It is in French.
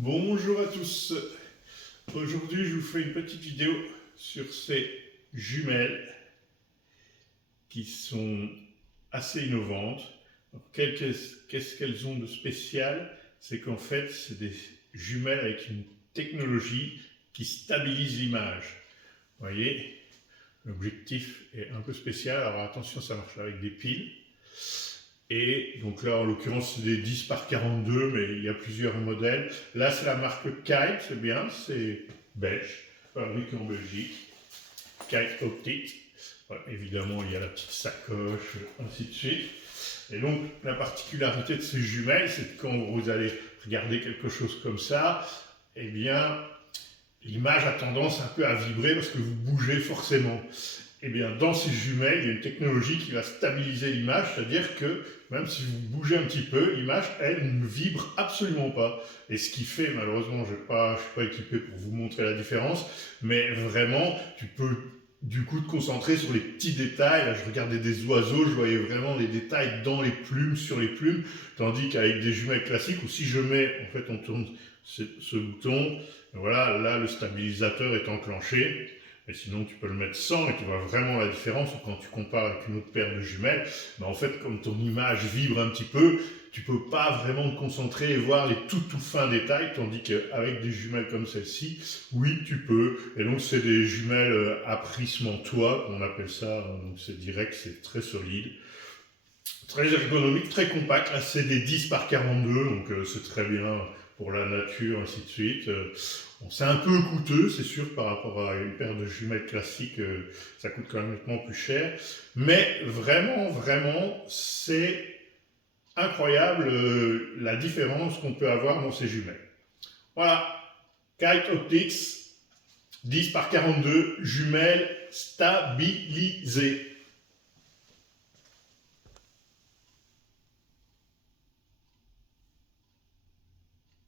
Bonjour à tous. Aujourd'hui, je vous fais une petite vidéo sur ces jumelles qui sont assez innovantes. Alors, qu'est-ce qu'elles ont de spécial? C'est qu'en fait, c'est des jumelles avec une technologie qui stabilise l'image. Vous voyez, l'objectif est un peu spécial. Alors attention, ça marche avec des piles. Et donc là, en l'occurrence, c'est des 10 par 42, mais il y a plusieurs modèles. Là, c'est la marque Kite, c'est bien, c'est belge, fabriqué en Belgique. Kite Optics. Voilà, évidemment, il y a la petite sacoche, ainsi de suite. Et donc, la particularité de ces jumelles, c'est que quand vous allez regarder quelque chose comme ça, eh bien, l'image a tendance un peu à vibrer parce que vous bougez forcément. Eh bien, dans ces jumelles, il y a une technologie qui va stabiliser l'image, c'est-à-dire que même si vous bougez un petit peu, l'image, elle, ne vibre absolument pas. Et ce qui fait, malheureusement, je ne suis pas équipé pour vous montrer la différence, mais vraiment, tu peux du coup te concentrer sur les petits détails. Là, je regardais des oiseaux, je voyais vraiment les détails dans les plumes, sur les plumes, tandis qu'avec des jumelles classiques, ou si je mets, en fait, on tourne ce bouton, voilà, là, le stabilisateur est enclenché. Et sinon, tu peux le mettre sans et tu vois vraiment la différence. Quand tu compares avec une autre paire de jumelles, ben en fait, comme ton image vibre un petit peu, tu ne peux pas vraiment te concentrer et voir les tout fins détails, tandis qu'avec des jumelles comme celle-ci, oui, tu peux. Et donc, c'est des jumelles à prisme en toit, on appelle ça. Donc, c'est direct, c'est très solide. Très ergonomique, très compact. Là, c'est des 10 par 42, donc c'est très bien pour la nature, ainsi de suite. Bon, c'est un peu coûteux, c'est sûr, par rapport à une paire de jumelles classiques, ça coûte quand même nettement plus cher. Mais vraiment, c'est incroyable la différence qu'on peut avoir dans ces jumelles. Voilà, Kite Optics, 10 par 42, jumelles stabilisées.